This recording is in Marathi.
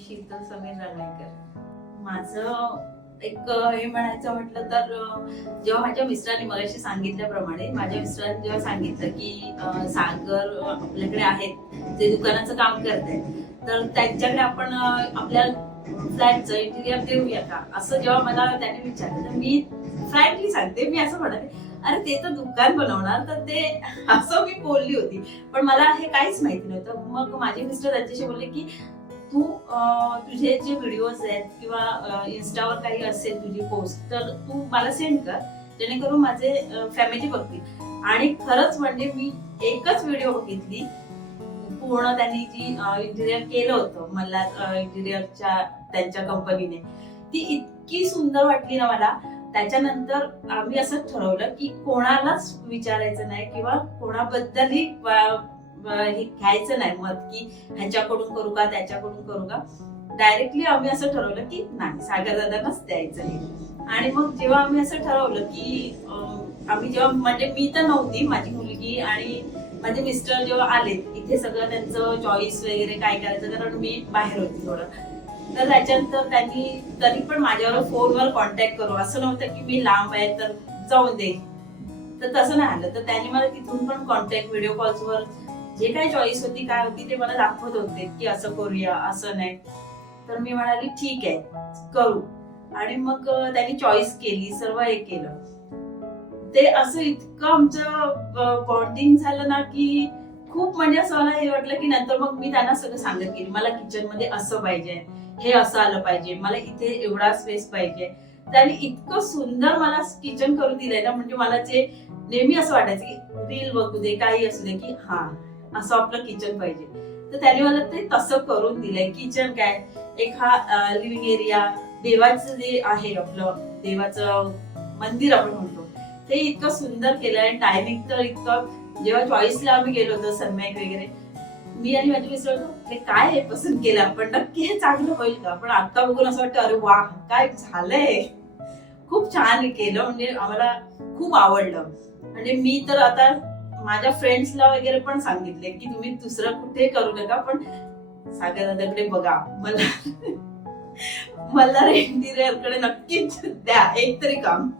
शीतल समीर रांगणेकर. माझं एक हे म्हणायचं म्हटलं तर जेव्हा माझ्या मिस्टरांनी मगाशी सांगितल्याप्रमाणे माझ्या मिस्टरांनी जेव्हा सांगितलं की सागर आपल्याकडे आहेत जे दुकानाचं काम करतायत तर त्यांच्याकडे आपण आपल्या फ्लॅटचं इंटिरियर देऊया का असं जेव्हा मला त्यांनी विचारलं तर मी फ्रँकली सांगते मी असं म्हणाले अरे ते तर दुकान बनवणार तर ते असं मी बोलली होती. पण मला हे काहीच माहिती नव्हतं. मग माझे मिस्टर त्यांच्याशी बोलले की तू तुझे जे व्हिडिओज आहेत किंवा इन्स्टावर काही असेल तुझी पोस्ट तर तू मला सेंड कर जेणेकरून माझे फॅमिली बघतील. आणि खरंच म्हणजे मी एकच व्हिडिओ बघितली पूर्ण त्यांनी जी इंटिरियर केलं होतं मला इंटिरियरच्या त्यांच्या कंपनीने ती इतकी सुंदर वाटली ना मला. त्याच्यानंतर आम्ही असं ठरवलं की कोणालाच विचारायचं नाही किंवा कोणाबद्दलही हे घ्यायचं नाही मत की ह्याच्याकडून करू का त्याच्याकडून करू का. डायरेक्टली आम्ही असं ठरवलं की नाही सागर दादांनाच द्यायचं हे. आणि मग जेव्हा आम्ही असं ठरवलं की आम्ही जेव्हा म्हणजे मी तर नव्हती माझी मुलगी आणि माझे मिस्टर जेव्हा आले इथे सगळं त्यांचं चॉईस वगैरे काय करायचं कारण मी बाहेर होती थोडं तर त्याच्यानंतर त्यांनी तरी पण माझ्यावर फोनवर कॉन्टॅक्ट करू असं नव्हतं की मी लांब आहे तर जाऊन दे तर तसं नाही आलं. तर त्यांनी मला तिथून पण कॉन्टॅक्ट व्हिडिओ कॉल्सवर जे काय चॉईस होती काय होती ते मला दाखवत होते की असं करूया असं नाही. तर मी म्हणाली ठीक आहे करू. आणि मग त्यांनी चॉईस केली सर्व हे केलं. ते असं इतकं आमचं बॉन्डिंग झालं ना की खूप म्हणजे असं मला हे वाटलं की नंतर मग मी त्यांना सगळं सांगत गेली मला किचन मध्ये असं पाहिजे हे असं आलं पाहिजे मला इथे एवढा स्पेस पाहिजे. त्यांनी इतकं सुंदर मला किचन करून दिलंय ना म्हणजे मला जे नेहमी असं वाटायचं की रील बघू दे काही असू दे की हा असं आपलं किचन पाहिजे. तर त्यांनी मला ते तसं करून दिलंय. किचन काय एक हा लिव्हिंग एरिया देवाचं जे आहे आपलं देवाचं मंदिर आपण म्हणतो ते इतकं सुंदर केलंय. टायमिंग तर इतकं जेव्हा चॉईसला आम्ही गेलो होतो सनमाईक वगैरे मी आणि माझे मिस्टर हे काय हे पसंत केलं आपण नक्की हे चांगलं होईल का. पण आता बघून असं वाटतं अरे वा काय झालंय खूप छान केलं म्हणजे आम्हाला खूप आवडलं. म्हणजे मी तर आता माझ्या फ्रेंड्सला वगैरे पण सांगितले की तुम्ही दुसरं कुठे करू नका पण सागर दादाकडे बघा मला इंटिरियर कडे नक्कीच द्या एक तरी काम.